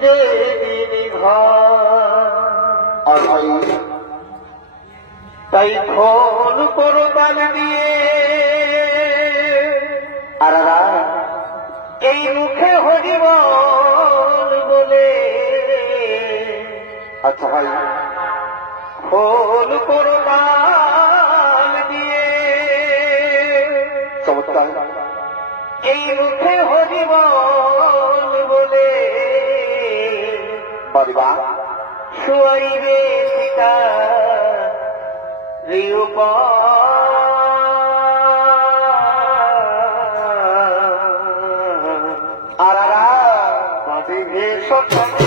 যেদিন আর ভাই তাই ফল করবান দিয়ে আর এই মুখে হরিবল বলে। আচ্ছা ভাই ফল করবান দিয়ে চমৎকার এই মুখে হরিবল বলে বাবা শুয়াইবে পিতা রিউপ আরারা বাঁধিবে সতমে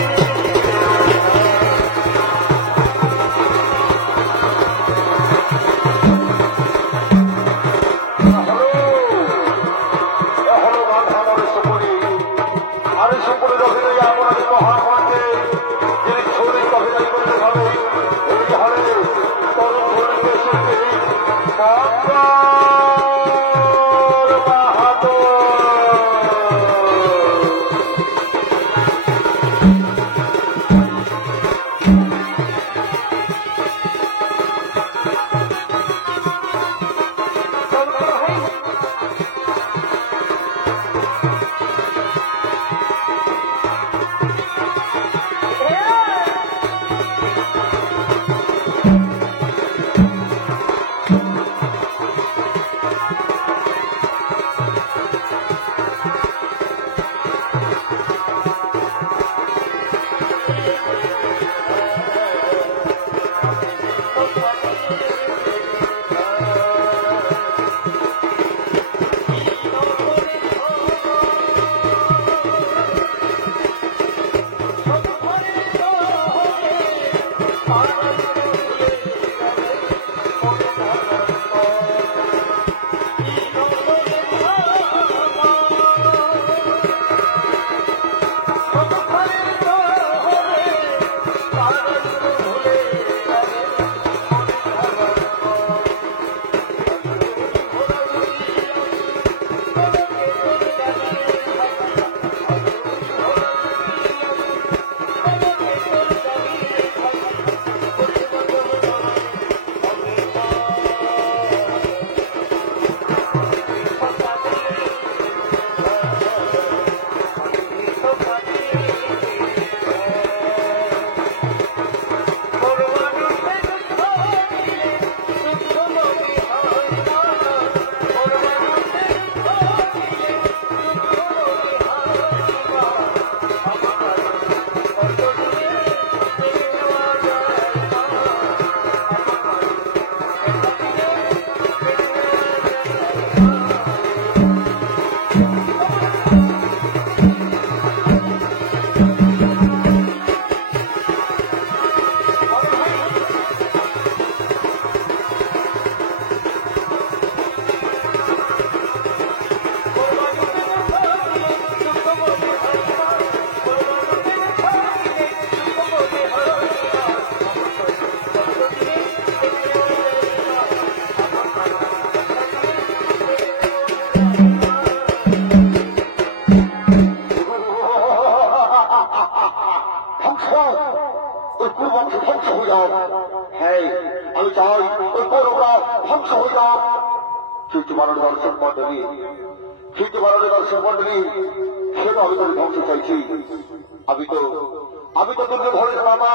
আমি তো তোদের ধরে না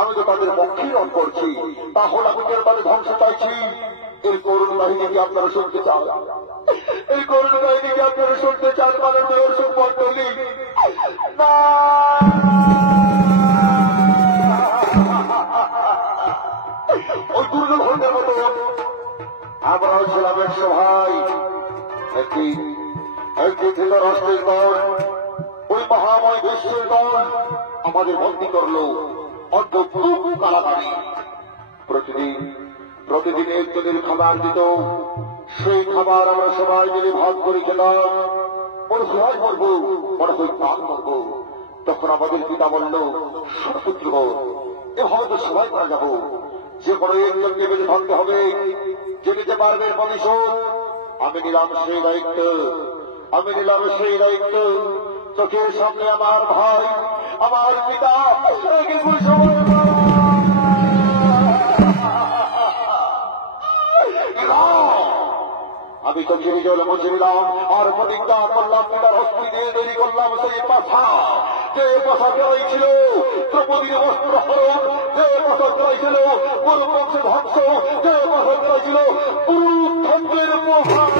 আমি তো তাদের পক্ষীরণ করছি তাহলে আমি তাদের ধ্বংস চাইছি। এই করুণ বাহিনীকে আপনারা শুনতে চান, এই করুণ বাহিনীকে আপনারা শুনতে চান মানে দর্শক মন্ডলী না ওই দুর্যোধনের মতো আমরা ছিলাম একশো ভাই। একদিন ধৃতরাষ্ট্রের দল ওই মহাময় বিশ্বের দল আমাদের বন্দী করলো অদ্ভুত কারাগারে। প্রতিদিন একজনের খাবার দিত, সেই খাবার আমরা সবাই মিলে ভাগ করে খেলাম। মনে সবাই মরবো, মনে হয় প্রাণ মরবো। তখন আমাদের পিতা বলল, সুপুত্র এভাবে তো সবাই মারা যাবো, যে কোনো একজনকে বেঁধে ভাঙতে হবে, যে নিতে পারবে প্রতিশোধ। আমি নিলাম সেই দায়িত্ব। চোখের সামনে আমার ভাই, আমার পিতা আমি চোখে বিজয় মঞ্চে নিলাম আর প্রতিজ্ঞা করলাম, পিতার হস্তি দিয়ে তৈরি করলাম সেই পাশা, যে পাশা চড়াইছিল দ্রৌপদীর বস্ত্র হরণ, যে পাশা চড়াইছিল পুরু বংশের ধ্বংস, যে পাশা চড়াইছিল পুরু ধ্বংসের মহান।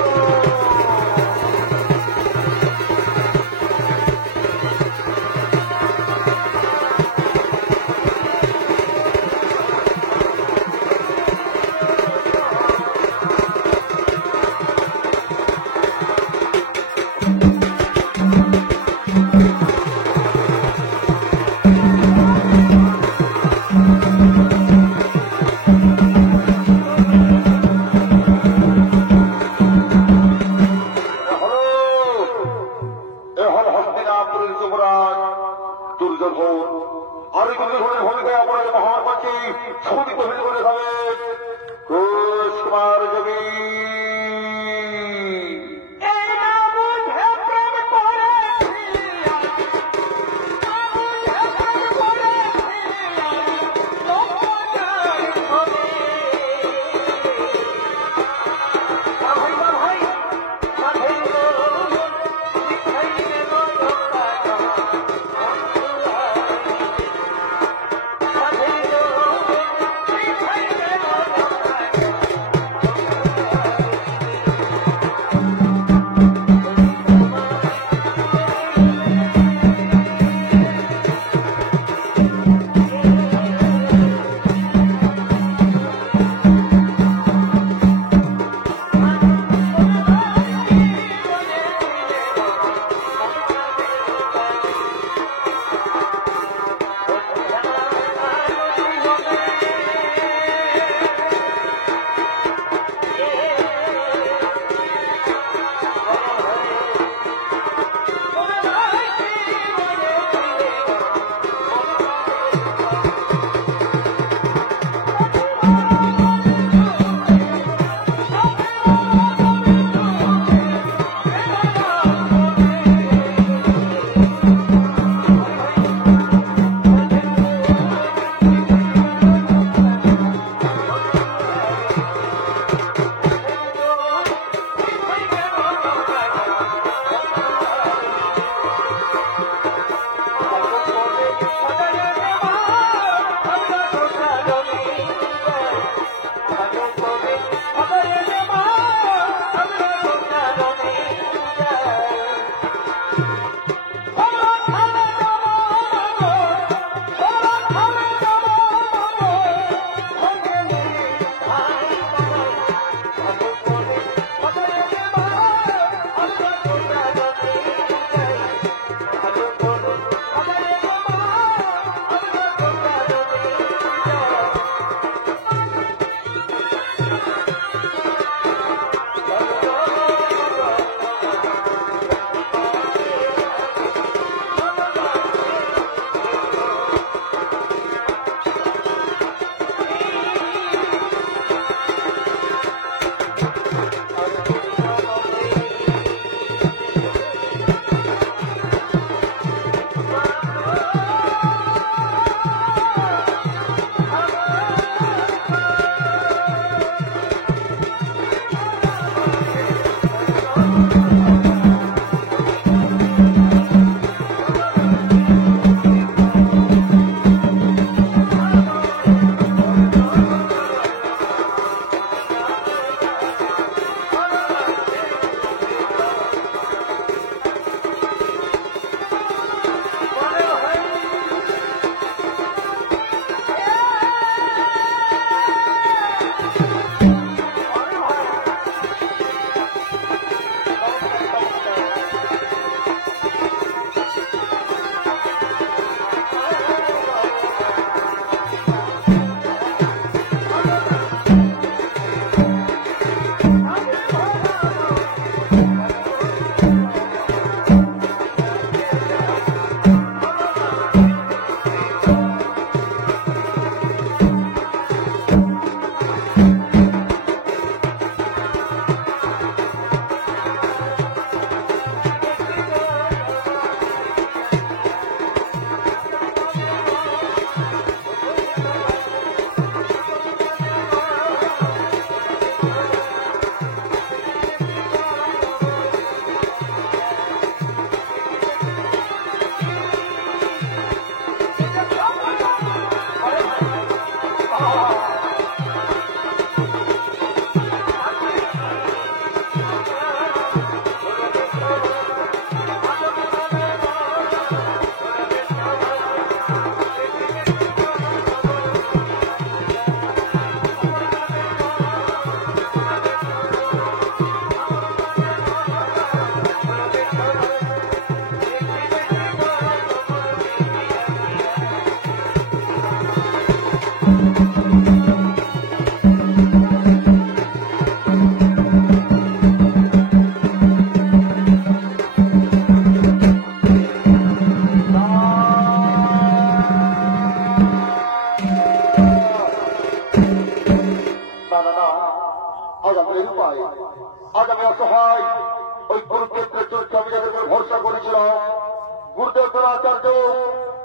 গুরুদেব দ্রোণাচার্য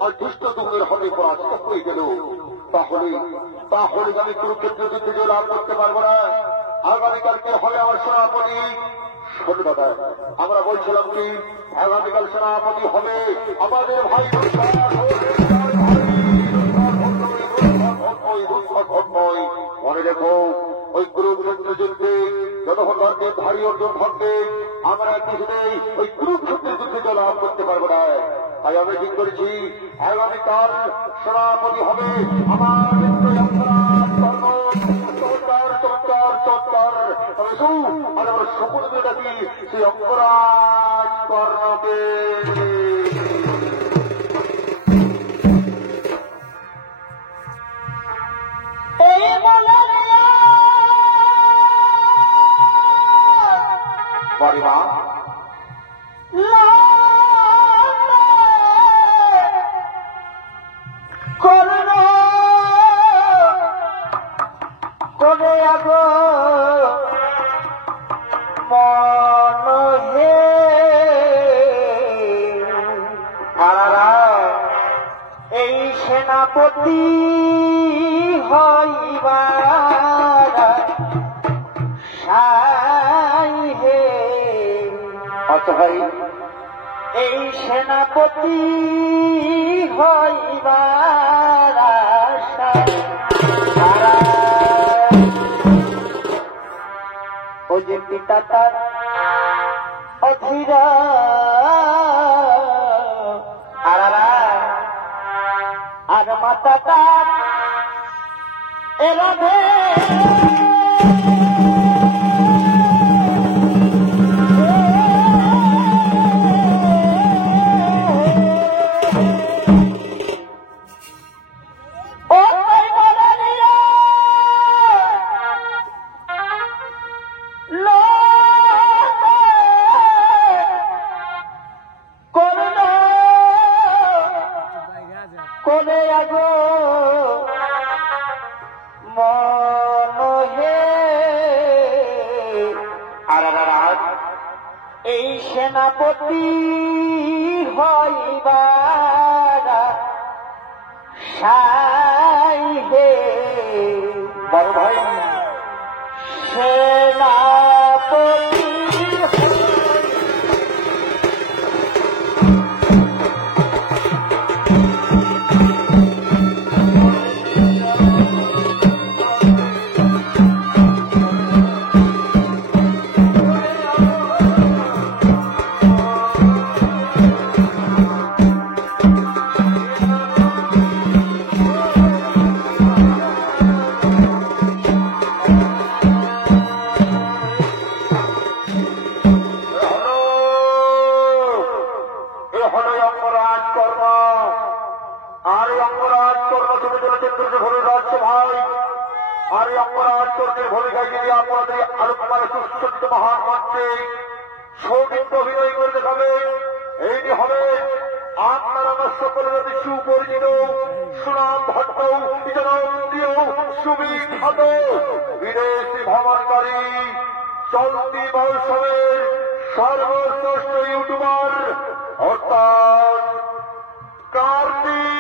আর ধৃষ্টদ্যুম্নের হাতে পরাজিত হয়ে গেল। তাহলে আমি কুরুক্ষেত্র যুদ্ধে জয়লাভ করতে পারবো না। আগামীকালকে হবে আমার সেনাপতি। শোন দাদা, আমরা বলছিলাম কি আগামীকাল সেনাপতি হবে আমাদের ভাই। মনে রেখো, ওই কুরুক্ষেত্র যুদ্ধে যতক্ষণ ধর্মের ধারী অর্জন থাকবে আমরা কিছুতেই ওই কুরুক্ষেত্রের যুদ্ধে জয়লাভ করতে পারবো না। তাই আমি ঠিক করেছি আগামীকাল সেনাপতি হবে আমার আর আমার সমুদ্র ডাকি সেই অঙ্গরাজ কর্ণকে। বাড়িমা কর্ণ করে আগো মন হে এই সেনাপতি হইবার সাই হে। ভাই এই সেনাপতি হইবার আশায় ও যে পিতা তার অধীরা আর মাতা তার এরাধে করে আগো মন হে আর এই সেনাপতি হইবার সাই হে। বড় ভাই সেনাপতি আর অপরাধ চর্চের ভূমিকায় যদি আপনাদের আলোচনার সুসজ্জিত মহান মঞ্চে সৌমিত্র অভিনয় করে দেখাবে, এইটি হবে আপনার আমার সকলের অতি সুপরিচিত সুনাম ভট্ট জনপ্রিয় সুবিখ্যাত বিদেশি ভ্রমণকারী চলতি মৌসুমের সর্বশ্রেষ্ঠ ইউটিউবার অর্থাৎ কার্তিক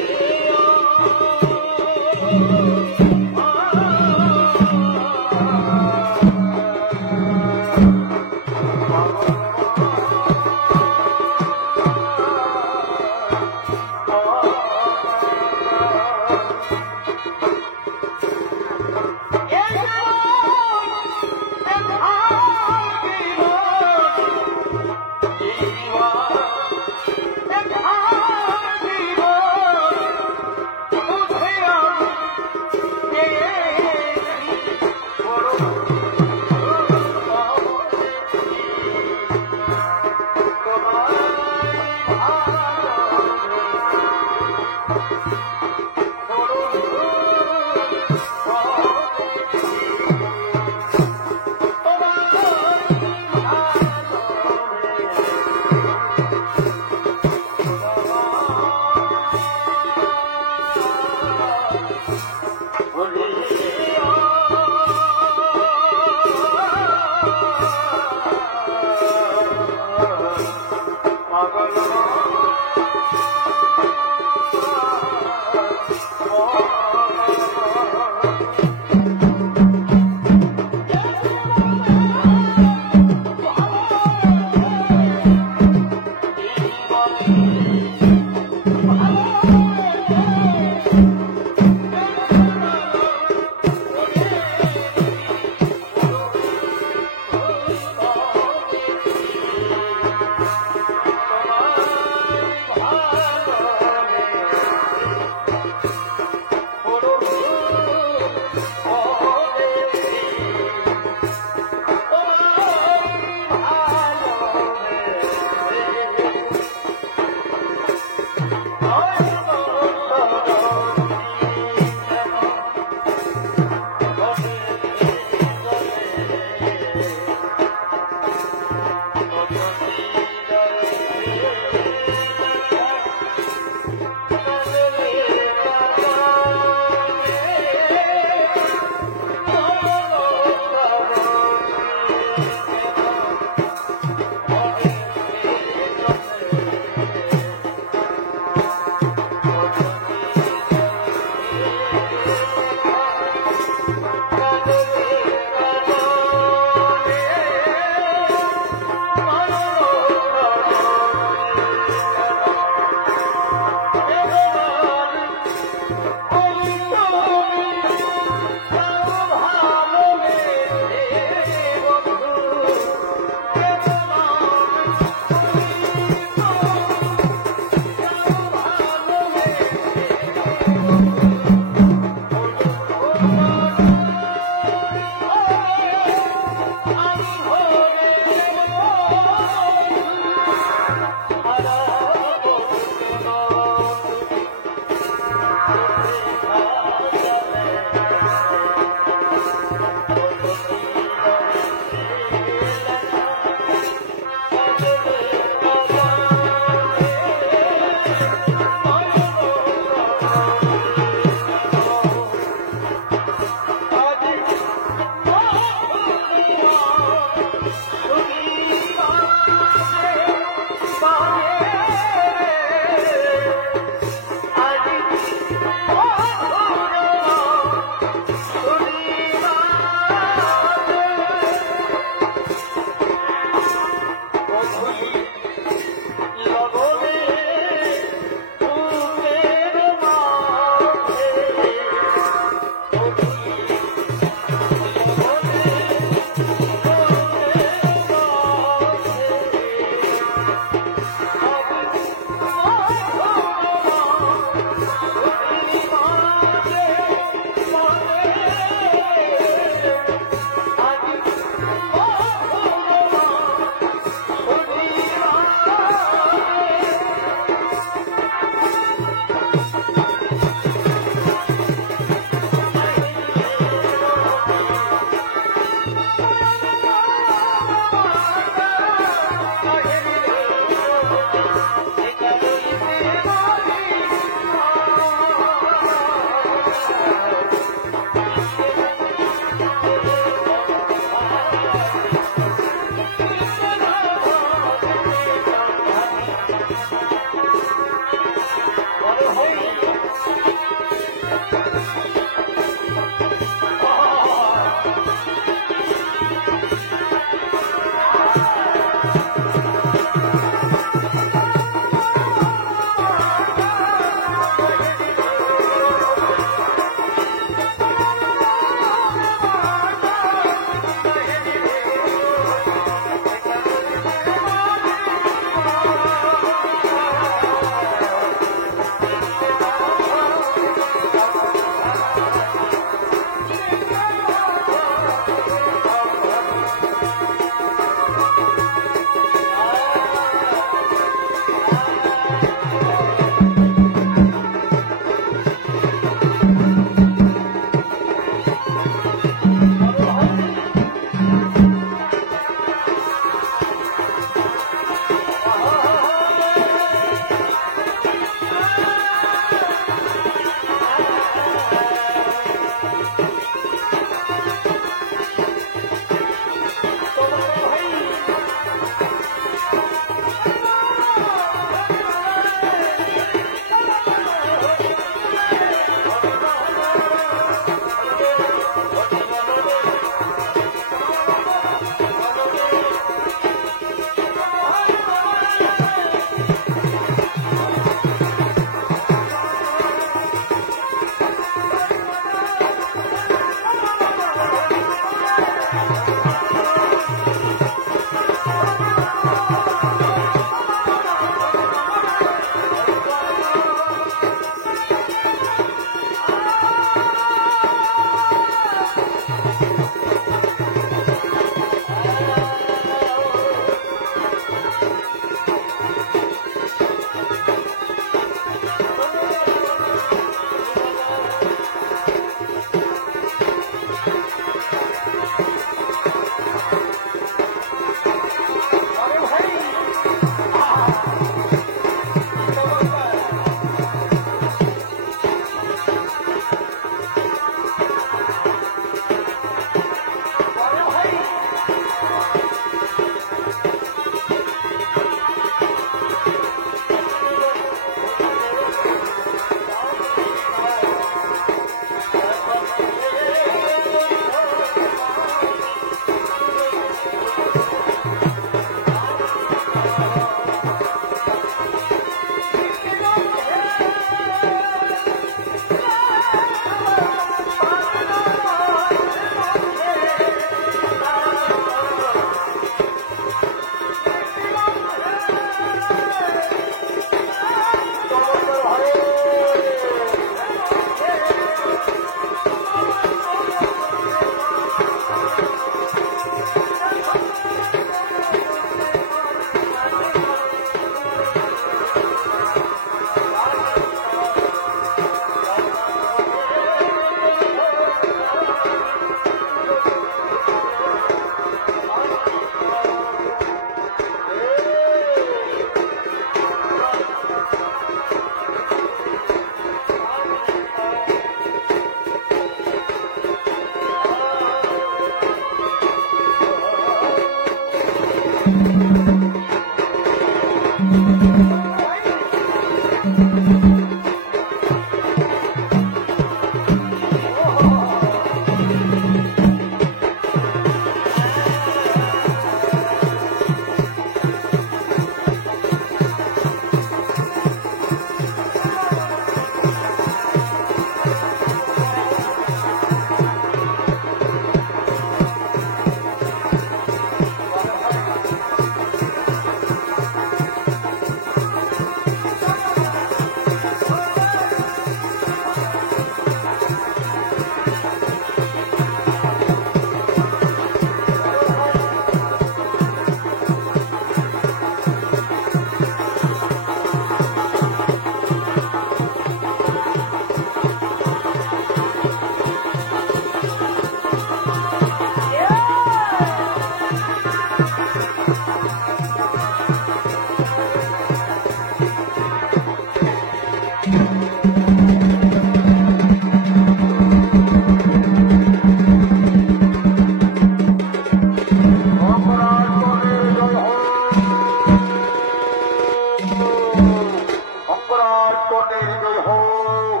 অপরাধ কর্ণের হৃদয় হোক,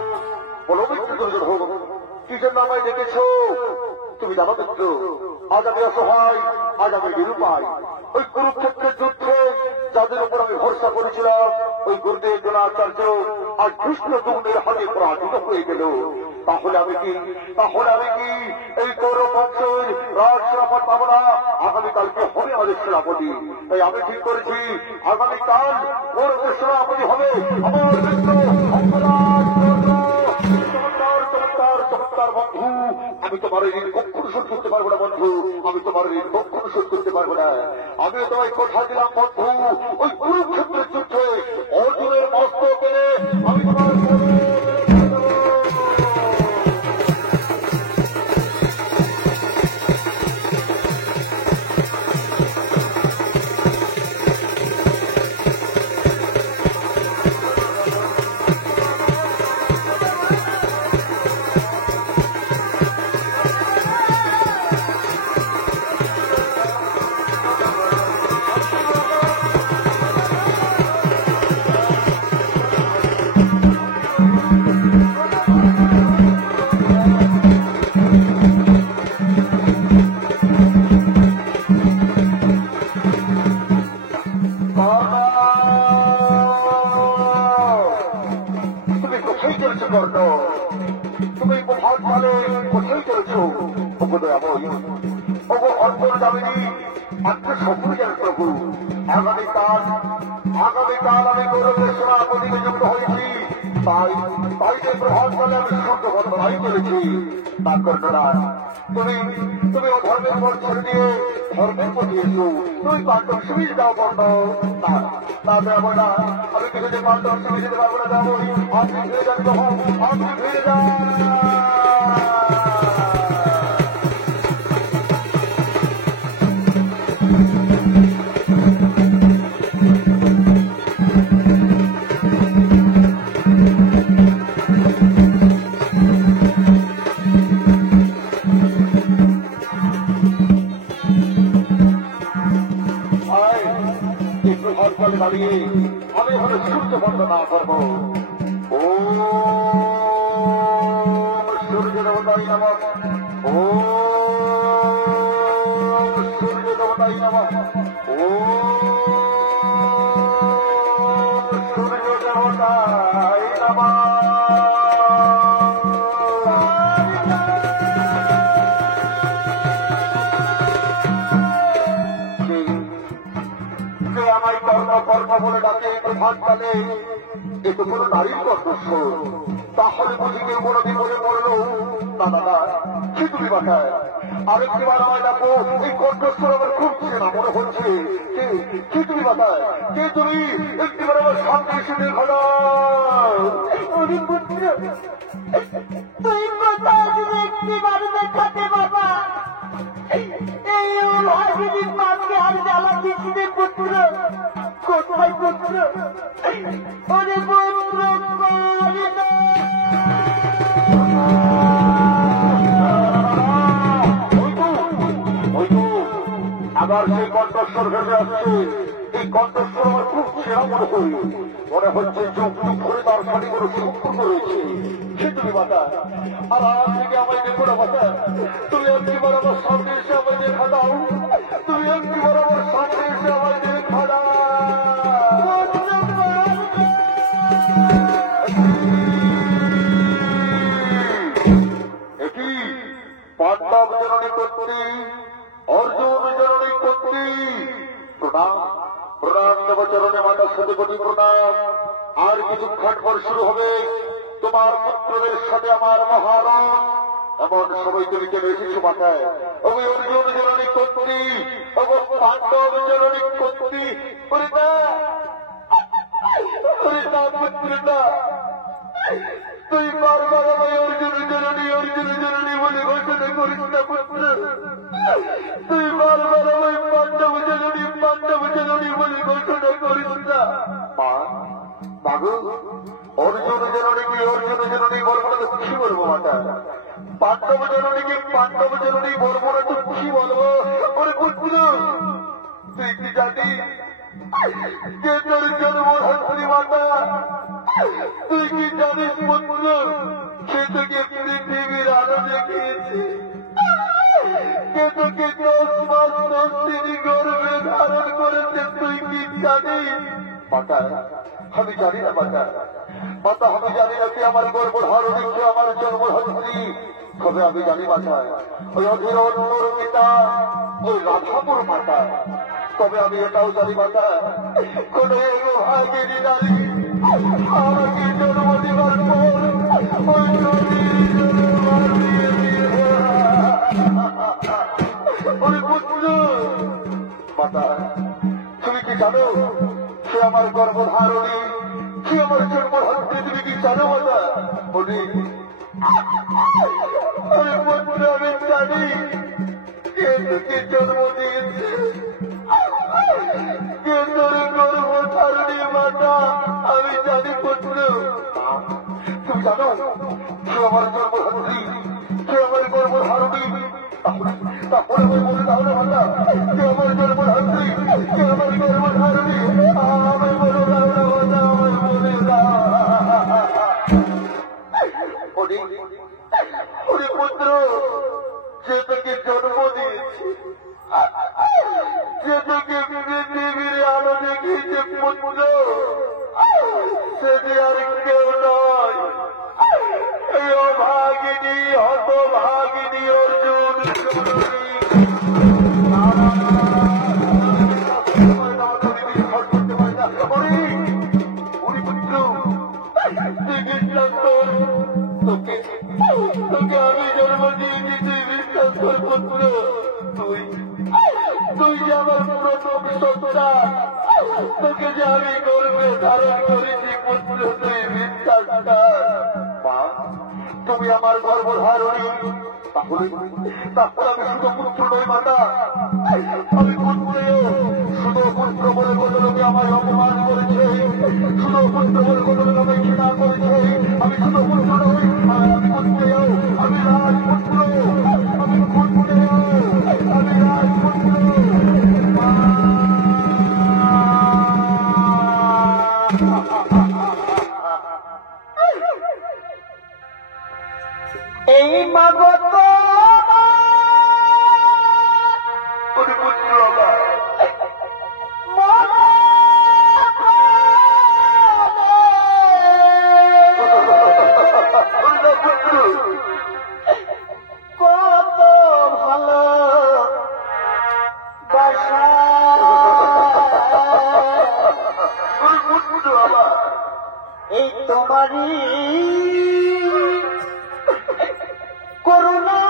বলো মৃত্যুঞ্জয় হোক, কিসের নামায় ডেকেছ? তুমি জানো মিত্র, আজ আমি অসহায়, আজ আমি নিরুপায়। ওই কুরুক্ষেত্রের যুদ্ধে যাদের উপর আমি ভরসা করেছিলাম, ওই গুরুদেব দ্রোণাচার্য আজ কৃষ্ণ দুর্গের হাতে পরাজিত হয়ে গেল। তাহলে আমি কি এই কৌরব বংশের রাজ সেনাপতি পাবো না? আগামীকালকে হবে আমাদের সেনাপতি। তাই আমি ঠিক করেছি, আগামীকাল কৌরবের সেনাপতি হবে আমার মিত্র অপরাধ কর্ণ। চমৎকার বন্ধু, আমি তোমার ঋণ কখনো শোধ করতে পারবো না বন্ধু, আমি তোমার ঋণ কখনো শোধ করতে পারবো না। আমি তোমায় কথা দিলাম বন্ধু, ওই কুরুক্ষেত্রের যুদ্ধে অর্জুনের মস্তক পেলে আমি তোমার তুমি প্রভাত কালে কোথায় চলেছ? অন্তর্জামিনী আত্মসফল যেন প্রভু। আগামীকাল আমি গৌরবের সেনাপতি নিযুক্ত হয়েছি, তাই যে প্রভাত কালে আমি সূর্য বন্দনাই করেছি। তা কর্ণরা, তুমি অধর্মের পর ছেড়ে দিয়ে ধর্মের পর দিয়েছ। তুমি পাণ্ডব সুবিধে দাও বন্ধ না দেবো না, আমি কিছুতে পাণ্ডব সুবিধে দিতে পারবো না। যাবো আপনি ফিরে যান, আপনি ফিরে যান। দাঁড়িয়ে আমি হলে সূর্য বন্দনা করবো। ও সূর্য দেবতাই নমঃ, ও সূর্য দেবতাই নমঃ, ও সূর্য দেবতাই নমঃ। আমায় কর্ণ বলে ডাকে প্রভাতকালে, এ তো কোনো নারীর কণ্ঠস্বর। তাহলে বুঝি কেউ কোনো বিপদে পড়ল? না না না, কি তুমি বাঁচায় আরেকটিবার আমায় ডাকো। এই কণ্ঠস্বর আমার খুব চেনা মনে হচ্ছে। কি তুমি বাঁচায়? কে তুমি? একটিবার আমার সামনে এসে দেখা দাও। তুই কোথায় একটিবার দেখাতে বাবা? এই ভাগিনীর মাকে আর জ্বালা দিচ্ছি পুত্র। কোথায় পুত্র? ওরে পুত্র আবার সেই কণ্ঠস্বর ভেবে আসছে। এই কণ্ঠস্বর আমার খুব চেনা মনে করি। মনে হচ্ছে যুগ যুগ ধরে তার সাথে কোনো সম্পর্ক রয়েছে। সে তুমি বাতা, আর আজ থেকে আমায় দেখো না বাতা। তুমি একটিবার আমার সামনে এসে আমায় দেখা দাও। তুমি একটিবার আমার সামনে এসে আমায় দেখা দাও। এটি পাণ্ডব জননী কর্ত্রী, অর্জুন জননী কর্ত্রী। প্রণাম প্রণাম দেবচরণে মাতার সাথে কোটি প্রণাম। আর কিছুক্ষণ পর শুরু হবে তোমার পুত্রদের সাথে আমার মহারণ। এমন সবাই তুমি কেন এসেছো মাথায়? ওই অর্জুন জননী কর্ত্রী, ওগো পাণ্ডব জননী কর্ত্রী। পুত্রটা তুই বারবার আমায় অর্জুন জননী বলে ঘোষণা করিস না পুত্র। তুই বারবার আমায় পাণ্ডব জননী বলে ঘোষণা করিস না। বাবু, অর্জুন জননী বলবো না তো কি বলবো মাতা? পাণ্ডব জননী বলবো না তো কি বলবো? ওরে পুত্র, তুই কি জানিস কে তোর জন্মধাত্রী মাতা? তুই কি জানিস পুত্র, সে তোকে পৃথিবীর আলো দেখিয়েছে? কে তোকে 10 মাস 10 দিন গর্ভে ধারণ করেছে? তুই কি জানিস? মাতা, আমি জানি না মাতা। মাতা, আমি জানি না তুই আমার গর্ভধারণী, তুই আমার জন্মধাত্রী। তবে আমি জানি মাতা, ওই অধীর অন্যর পিতা ওই রাধাপুর মাতা। তবে আমি এটাও জানি মাতা, কোন ভাগিনী নারী আমাকে জন্ম দেওয়ার পর ওই ওই পুত্র। মাতা, তুমি কি জানো সে আমার গর্ভধারণী, সে আমার জন্মধাত্রী? তুমি কি জানো মাতা? বলি ওই পুত্র, আমি জানি কে তোকে জন্ম দিয়েছে, কে তোর গর্ভধারণী মাতা। আমি জানি পুত্র। তুমি জানো সে আমার গর্ভধারণী, সে আমার গর্ভধারণী। তারপরে আমি বলে দাও না মাতা, কে আমার গর্ভধারণী, কে আমার গর্ভধারণী। আমি বলে দাও না মাতা, আমার বলে দাও। ওরে পুত্র, সে তোকে জন্ম দিয়েছে, সে তোকে পৃথিবীর আলো দেখিয়েছে পুত্র। সে যে আর কেউ নয়, এই অভাগিনী হতভাগিনী অর্জুন। তোকে আমি জন্ম দিয়ে দিতে বিশ্বাস কর পুত্র। তুই যে আমার প্রথম সন্তান, তোকে যে আমি গর্ভে ধারণ করেছি পুত্র, তুই বিশ্বাস কর। মা, তুমি আমার গর্ভধারণী। তাহলে আমি শুধু পুত্র নই মাতা, আমি পুত্রেও। শুধু পুত্র বলে কত লোকে আমায় অপমান করেছে, শুধু পুত্র বলে কত লোক আমায় ঘৃণা করেছে। আমি শুধু পুত্র নই, আমি পুত্রেও, আমি রাজপুত্র, আমি পুত্রেও, আমি রাজপুত্র। এই মাগত পুত্র আমার কত ভালো বাসা, পুত্র আমার এই তোমারই করুণা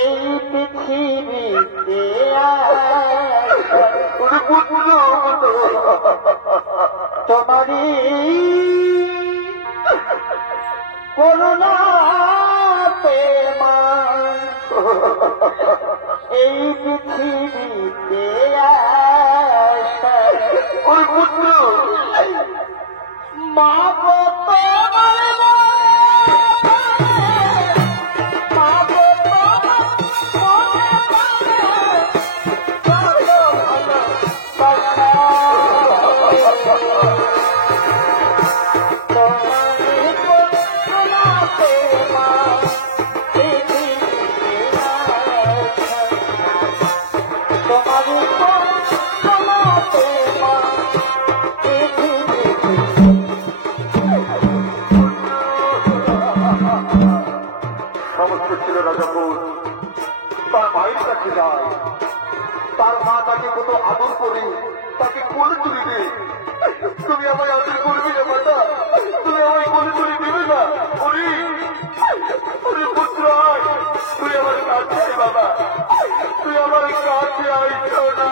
এই পৃথিবীতে তোমারই করুণা প্রেমা এই পৃথিবীতে পুত্র মা গো সমস্ত ছিল রাজাপুর তার মায়ের কাছে যায়। তার মা তাকে কত আদর করে, তাকে কোলে তুলে দেয়। তুমি আমায় আদর করবি না মাতা, তুমি আমায় কোলে তুলে দিবে না? ওরে পুত্র, তুই আমার কাছে আয় বাবা, তুই আমার কাছে আইছো না।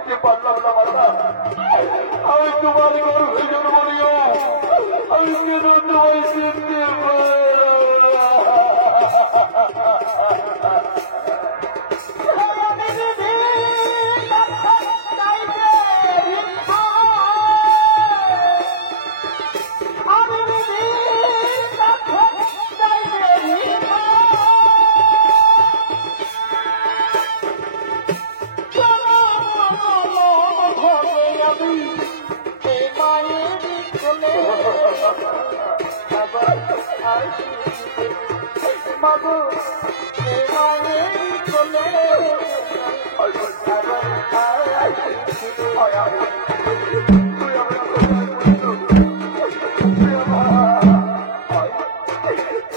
চিনতে পারলাম না মাতা। আমি তোমার গর্ভে জন্ম নিও, আমি কেন তোমায় চিনতে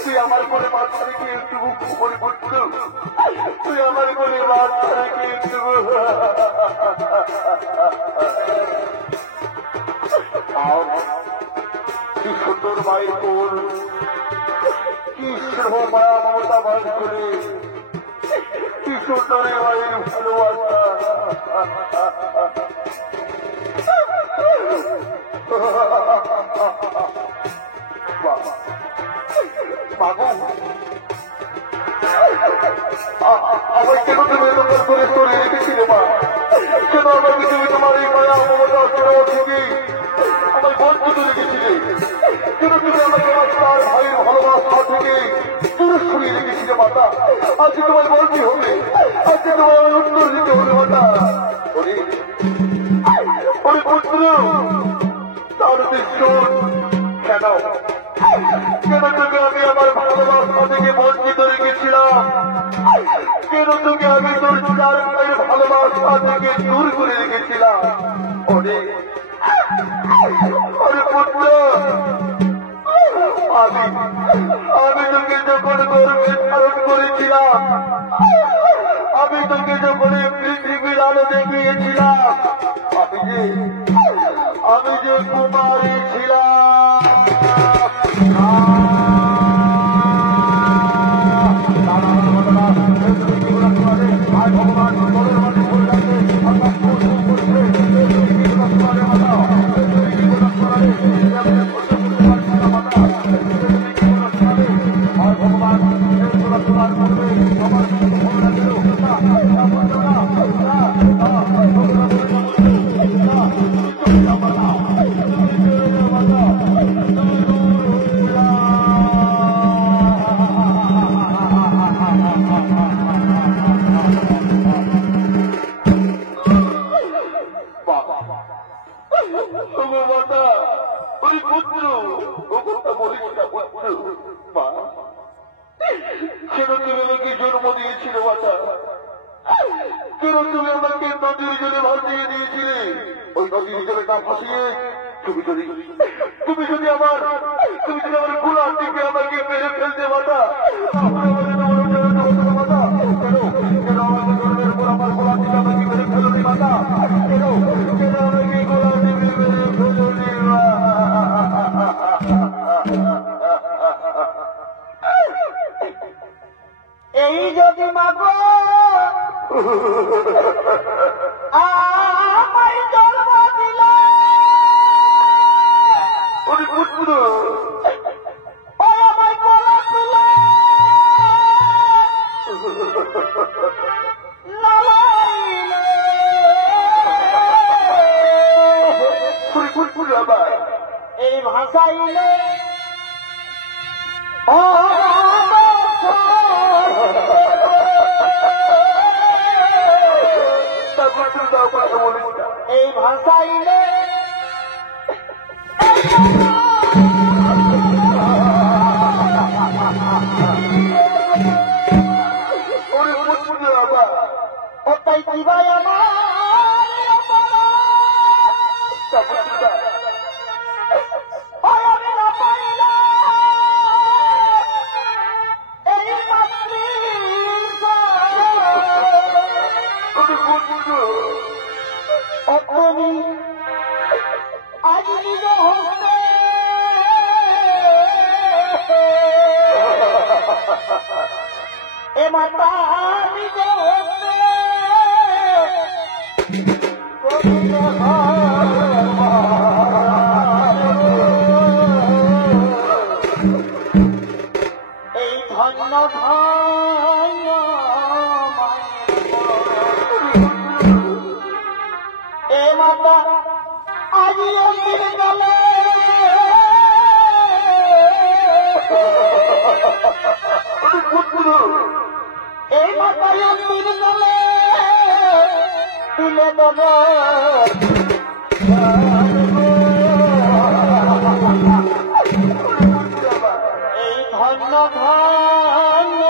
তুই আমার কোলে মাথা রেখে একটু খবরে পড়তো, তুই আমার কোলে মাথা রেখে একটু কি সুন্দর মায়ের কোল, কি স্নেহ মায়া মমতা বাস করে, কি সুন্দর মায়ের ভালোবাসা। আমার কেন তুমি এরকম করে তৈরি রেখেছিলে মা? কেন আমাকে তুমি তোমার এই মায়া মমতা থেকে আমার বঞ্চিত রেখেছিলে? কেন তুমি আমাকে তার ভাইয়ের ভালোবাসা থেকে দূরে সরিয়ে রেখেছিলে মাতা? আজকে তোমায় বলতে হবে, আজকে তোমার উত্তর দিতে হবে মাতা। পুত্র তাহলে কেন কেন তোকে আমি আমার ভালোবাসা থেকে বঞ্চিত রেখেছিলাম? কেন তোকে আমি তোর চার ভাইয়ের ভালোবাসা থেকে দূর করে রেখেছিলাম? পুত্র আমি তোকে যখন গর্বে ধারণ করেছিলাম, আমি তোকে যখন পৃথিবীর আলো দেখিয়েছিলাম, আমি যে কুমারী ছিলাম। কেন তুমি আমাকে জন্ম দিয়েছিলে মাতা? কেন তুমি আমাকে নদীর জলে ভাসিয়ে দিয়েছিলে? ওই নদীর জলে না ভাসিয়ে তুমি যদি আমার গোলার দিকে আমাকে মেরে ফেলতে মাতা, মাতা কেন কেন আমাকে জলের উপর আমার গোলার দিকে আমাকে মেরে ফেলনি মাতা? কেন কেন আমাকে গোলার দিকে মেরে ফেলনি? এই যদি মাগো আমায় জন্ম দিল, পুত্র ওই আমায় কোলে তুলে এই ভাষাইলে এই ভাষাইলে ওটাই দিবাই আমার আজ নিজ হস্তে এ মাতা নিজ হস্তে এই ধন্য ধন্য এ মাতা আজি অন্তিম কালে এই মাতাই অন্তিম কালে তুলে দেব এই ধন্য ধন্য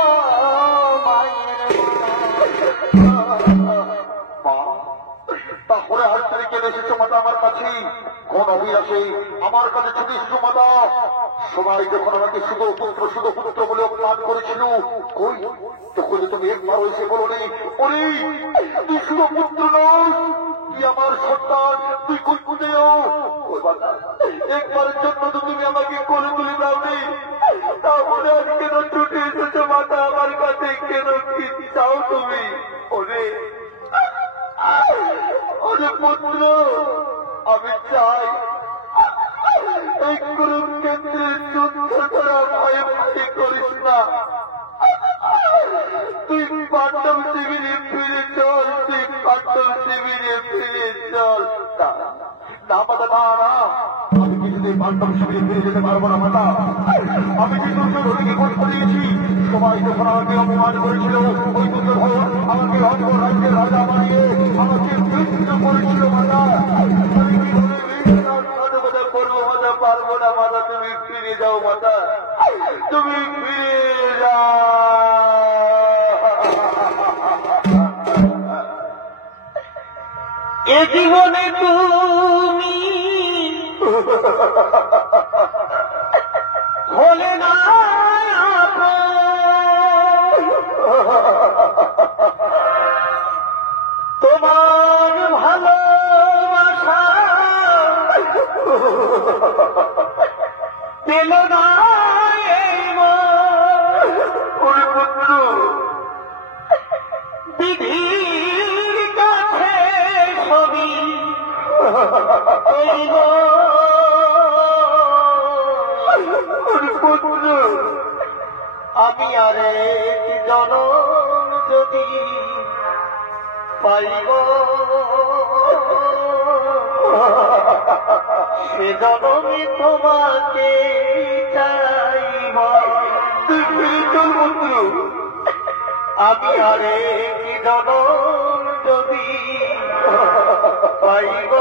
তারপরে হাত থেকে কেটে এসেছো মাতা আমার কাছে কোন অভিলাষে আমার কাছে ছুটে এসেছো মাতা সবাই যখন আমাকে শুধু পুত্র বলে অপমান করেছিল কই তখন তুমি একবার এসে বলো নি ওরে তুই শুধু পুত্র নয় তুই আমার সন্তান তুই কই পুজেও একবারের জন্য তো তুমি আমাকে কোলে তুলে দাওনি তাহলে আজ কেন ছুটে এসেছো মাতা আমার কাছে কেন কি চাও তুমি ওরে ওরে পুত্র আমি চাই এই কুরুক্ষেত্রের যুদ্ধ করা ভয় ভয় করিস না তুই পাণ্ডব শিবিরে ফিরে চল তুই পাণ্ডব শিবিরে ফিরে চল না মাতা না না আমি কিছুতেই পাণ্ডব শিবিরে ফিরে যেতে পারবো না মাতা আমি যে দুর্যোধনকে খোঁজ করিয়েছি সবাই যখন আমাকে অপমান করেছিল ওই দুর্যোধন আমাকে অন্য রাজ্যের রাজা বানিয়ে আমাকে মৃত্যু করেছিল মাতা আমি কিভাবে করবো মাতা পারবো না মাতা তুমি ফিরে যাও মাতা তুমি ফিরে যাও এ জীবনে তুমি হলে না তোমার ভালোবাসা পেল না পুত্র বিধির কাছে ছবি পুত্র আমি আরে জনম যদি পাইব সে জনমে তোমাকে চাইব তুই ফিরে চল পুত্র আমি আরে জনম যদি পাইব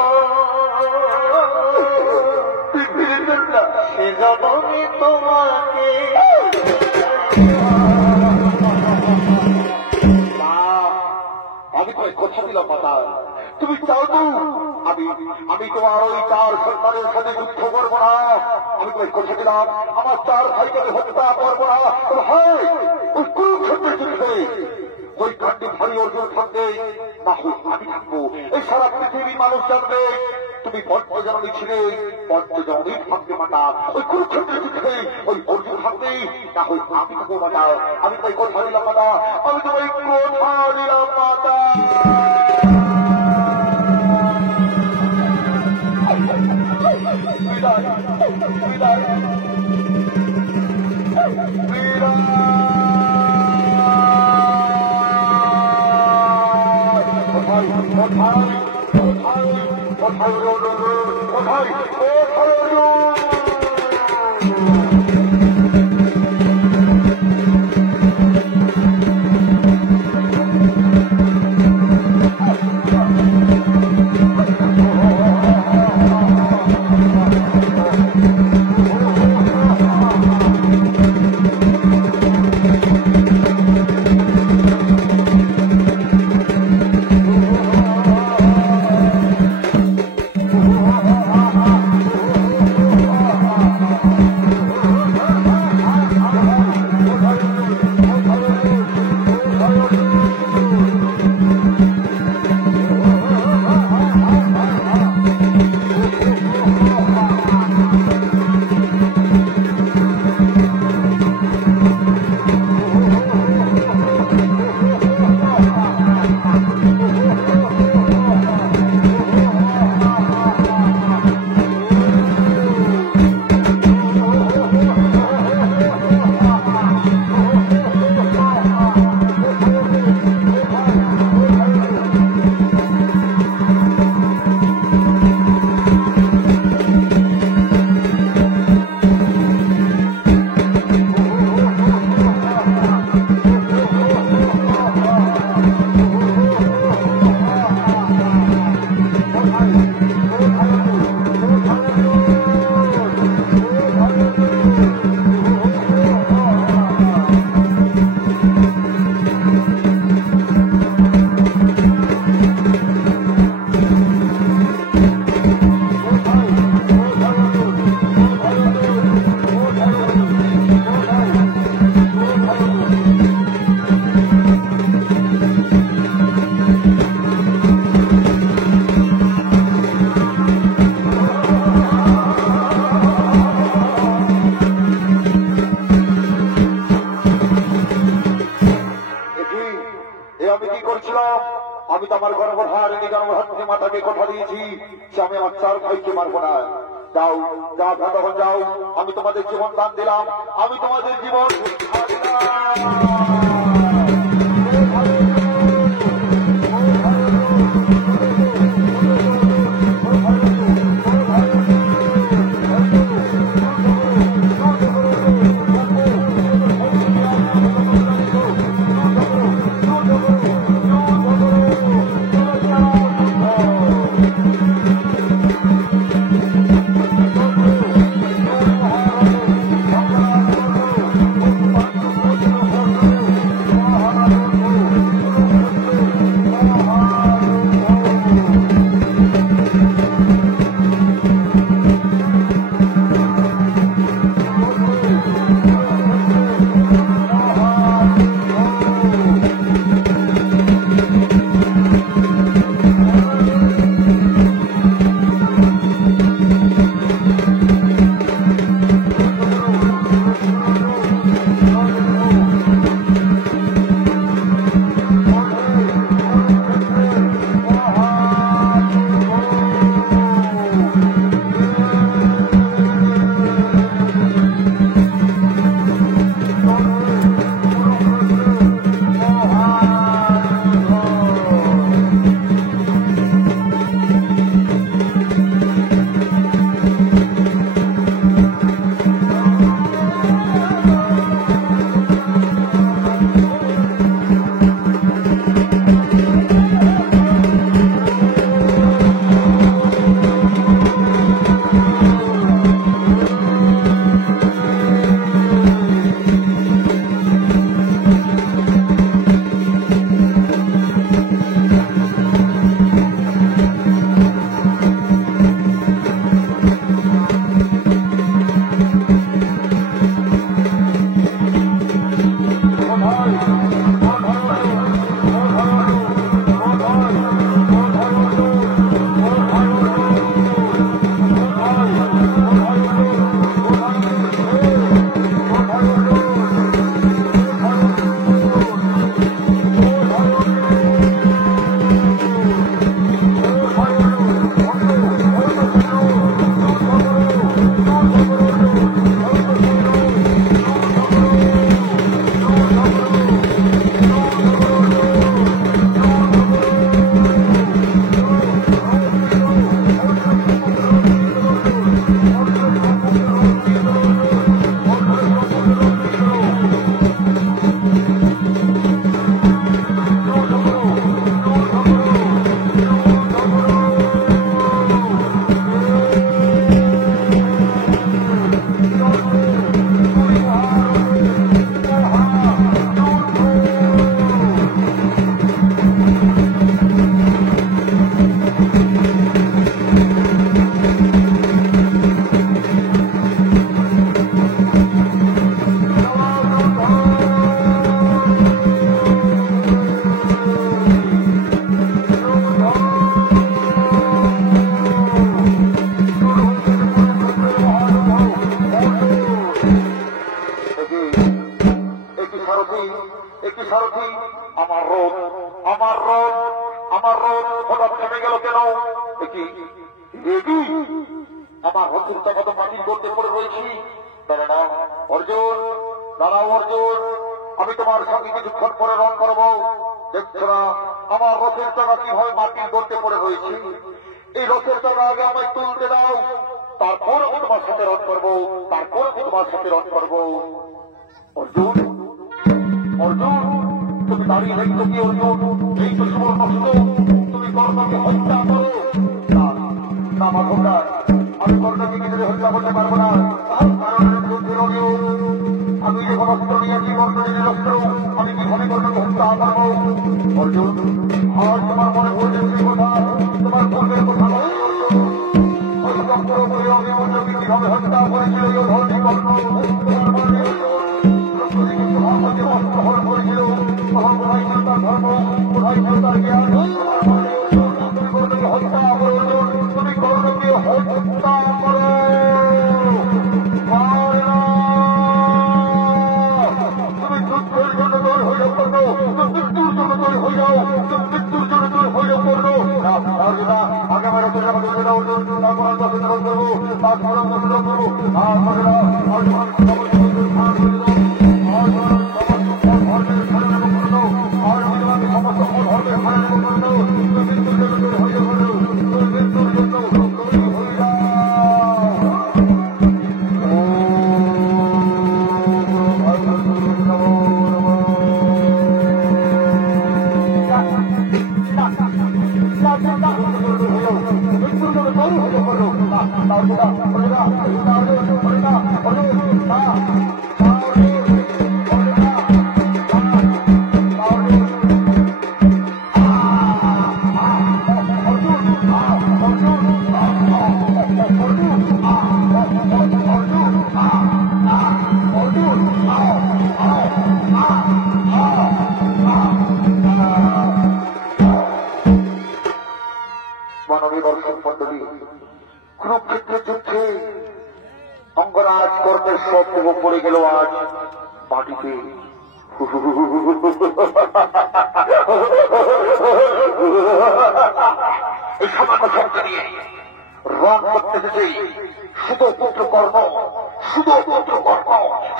তুই ফিরে চল না সে জনমে তোমাকে আমি তোমায় কথা দিলাম মাতা তুমি চাও তো আমি তোমার ওই 4 সন্তানের সাথে যুদ্ধ করবো না আমি তোমায় কথা দিলাম আমার 4 ভাইকে আমি হত্যা করবো না হ্যাঁ ওই কুরুক্ষেত্রের যুদ্ধে ওই কাণ্ডে ভারী অর্জুন থাকবে না হয় আমি থাকবো এই সারা পৃথিবীর মানুষ জানবে তুমি পঞ্চজননী ছিলে পঞ্চজননী থাকবে মাতা ওই কুরুক্ষেত্রের যুদ্ধে ওই অর্জুন থাকবে না হয় আমি থাকবো মাতা আমি তোমায় কথা দিলাম মাতা আমি তোমায় কথা দিলাম মাতা বিদায় বিদায় এ আমি কি করছিলাম? আমি তো আমার গর্ভধারিণী গর্ভধাত্রী মাতাকে কথা দিয়েছি যে আমি আমার 4 ভাইকে মারবো না। যাও যা তখন যাও, আমি তোমাদের জীবন দান দিলাম, আমি তোমাদের জীবন আমার হত্যা কত মাটির গর্তে পড়ে রয়েছি। অর্জুন, দাঁড়াও অর্জুন, আমি তোমার সঙ্গে কিছুক্ষণ পরে রণ করবো। দেখছো না আমার রথের চাকা কিভাবে মাটির গর্তে পড়ে রয়েছি? এই রথের চাকা আগে আমায় তুলতে দাও, তারপর আমি তোমার সাথে রণ করবো, তারপর আমি তোমার সাথে রণ করবো। অর্জুন, অর্জুন, তুমি দাঁড়িয়ে দেখছো কি অর্জুন? এই তো সুবর্ণ তুমি কর্ণকে হত্যা করো। না মাধবরা, আমি কর্ণকে কিছুতে হত্যা করতে পারবো না, কারণ আমি যখন অস্ত্র নিয়েছি কর্ণের অস্ত্র, আমি কিভাবে কর্ণকে হত্যা করবো? অর্জুন, আর তোমার মনে পড়ছে সেই কথা, তোমার পূর্বের কথা ওই চক্র করে অভিমন্যকে কিভাবে হত্যা করেছিল এই ধরনের কর্ণ হরণ করেছিল। তখন কোথায় ছিল তার ধর্ম, কোথায় ছিল তার জ্ঞান? হত্যা করো, তুমি কর্ণকে হত্যা করো। তুমি যুদ্ধের জন্য দল হয়ে করো, কুরুক্ষেত্রের যুদ্ধে অঙ্গরাজ কর্ণের সব দেহ পড়ে গেল আজ মাটিতে। এই সামান্য শব্দ নিয়ে রং করতে এসেছে শুধু পুত্র কর্ম, শুধু পুত্র কর্ম,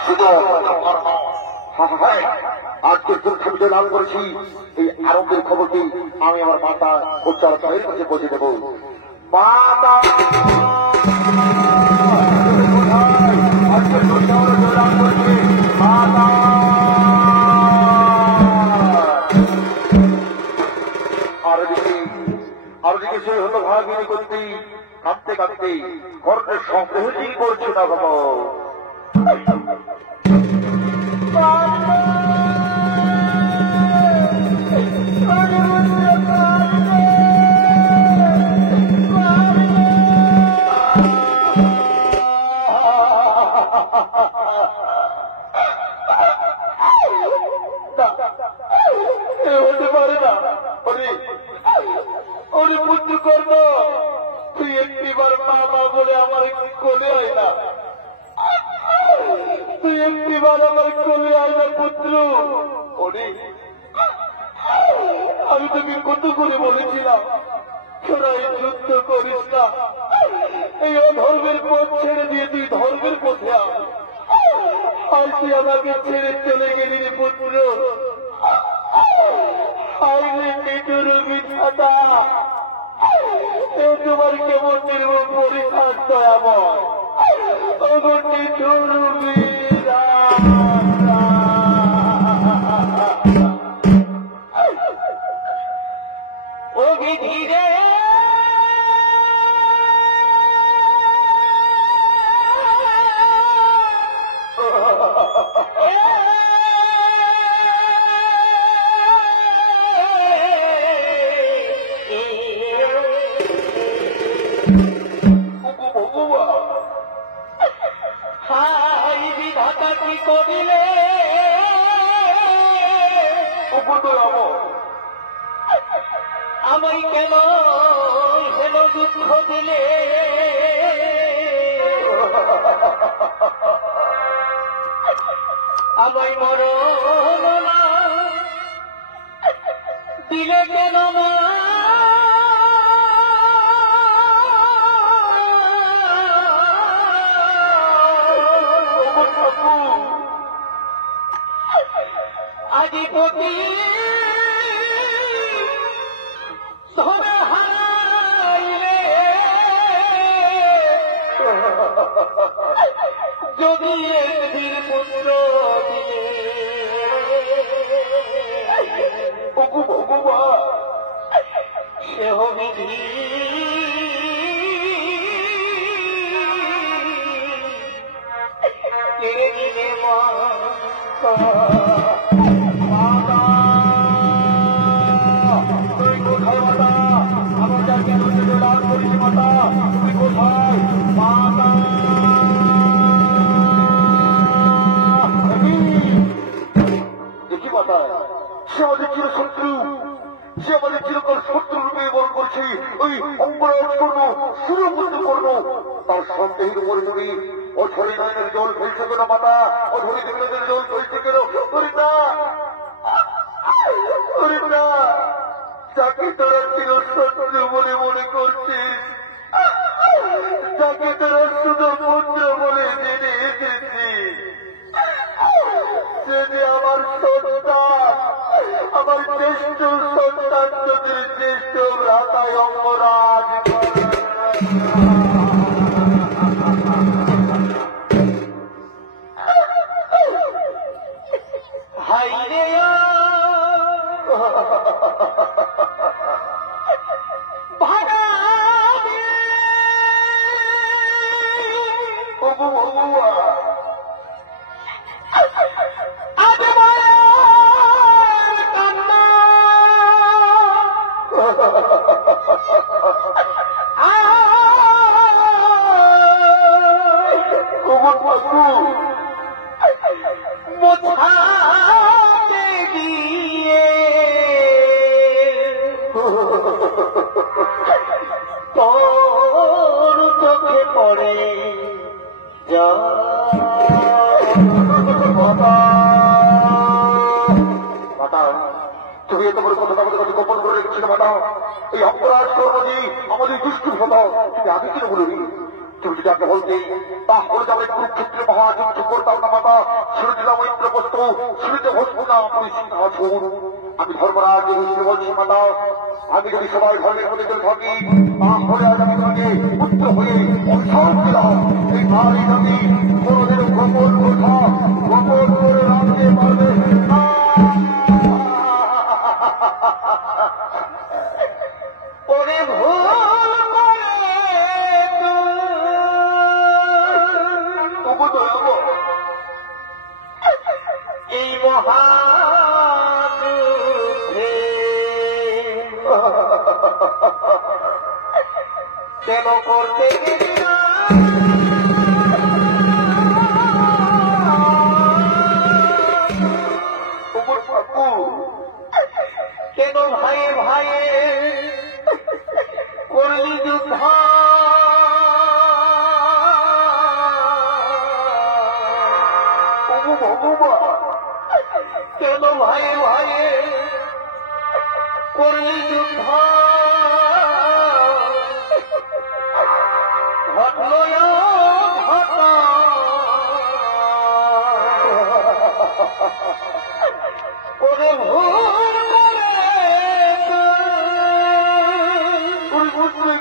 শুধু পুত্র কর্ম। আজকে দুর্খাবিজয় লাভ করেছি, এই আরম্ভের খবরটি আমি আমার মাতা ও তার ভাইয়ের কাছে পৌঁছে দেব। মাতা আজকে দুর্খাবিজয় লাভ করেছি, মাতা। আরদিকে সে হলো ভাগিনী করতে কাঁদতে কাঁদতে কর্ণের সংগ্রহী করছে না বাবা। হতে পারে না ওরে পুত্র কর্ম, তুই একটিবার মা মা বলে আমার কোলে আয় না, তুই একটিবার আমার কোলে আয় না পুত্র। ওরে আমি তোকে কত করে বলেছিলাম তোরা এই যুদ্ধ করিস না, এই অধর্মের পথ ছেড়ে দিয়ে তুই ধর্মের পথে আয়। আর তুই আমাকে ছেড়ে চলে গেলি রে পুত্র। আইলে নিটুর মিথ্যাটা এ তোমার কেমন নির্মম পরিহাস দয়াময়। ওগো নিটুর ও বিধি রে আমায় কেন হেন দুঃখ দিলে, আমায় মরণ দিলে কেন মা, আদিপতি ধরে হারাইলে যদি একদিন পুত্র দিলে, সে বিধি কেড়ে দিলে মা। সে আমাদের চির শত্রু, সে আমাদের চিরকাল শত্রু রূপে বরণ করছে। ওই অঙ্গরাজ কর্ণ, সুরপুত্র কর্ণ, তার সন্দেহের উপরে তুমি অঝরে নয়নের জল ফেলছে কেন মাতা? অঝরে নয়নের জল ফেলছে কেন? যাকে তোরা চির শত্রু বলে মনে করছিস যাকে তোরা শুধু পুত্র বলে জেনে এসেছি, সে যে আমার সন্তান, আমার জ্যেষ্ঠ সন্তান, তোদের জ্যেষ্ঠ ভ্রাতায় অঙ্গরাজ। হাইরে তোর চোখে পড়ে যা তুমি এত বড় কথা আমাদের কাছে গোপন করে রেখেছিল মাতা। এই অপরাধ কর্মী আমাদের দুষ্কৃত হতো, তুমি আগে কিনে বলবি? তুমি যদি আগে বলতে তাহলে যাবে কুরুক্ষেত্রে মহাযুদ্ধ করতাম না মাতা। শুনেছিলাম ইন্দ্রপ্রস্থ, শুনেছে হস্তিনা সিংহাসন। আমি ধর্মরাজ হিসেবে বলছি মাতা, আমি যদি সবাই ধর্মের মধ্যে চলে থাকি তাহলে আজ আমি তোমাকে পুত্র হয়ে অভিশাপ দিলাম। এই নারী জাতি কোনদিন গোপন কথা গোপন করে রাখতে পারবে না। ওরে ভুল করে এই মহাযুদ্ধে কেন করতে কেন ভাইয়ে ভাইয়ে করলি যুদ্ধ? কেন ভাইয়ে ভাইয়ে করলি যুদ্ধ? ঘটল ঘটনা ওরে ভুল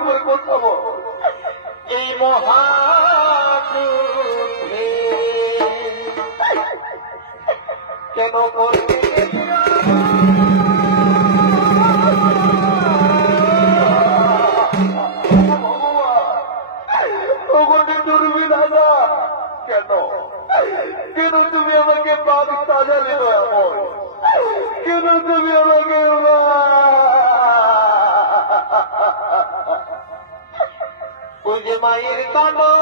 করে করতাম এই মহাযুদ্ধে কেন করতে দুর্বি দাদা? কেন কেন তুমি আমাকে পাপ সাজালে এমন? কেন তুমি আমাকে ওই যে মায়ের কালো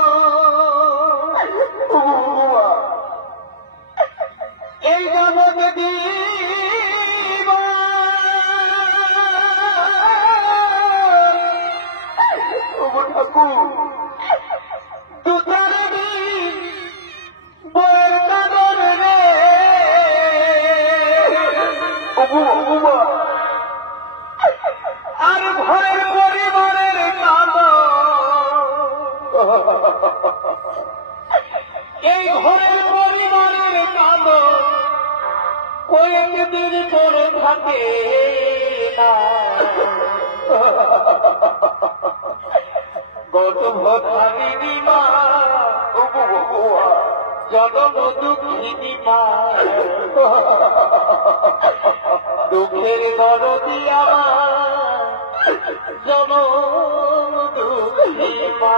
এই জগতে দিব ঠাকুর দুটার দিন বইয়ের কাদর রে আর ঘরের পরিবারের কাদর। এই ঘরের পরিবারের কাদর কয়েকদিন পরে থাকে না। গর্ভধারিণী মা জনম দুঃখিনী মা, দুঃখের দরদি আমার জনম দুঃখী মা।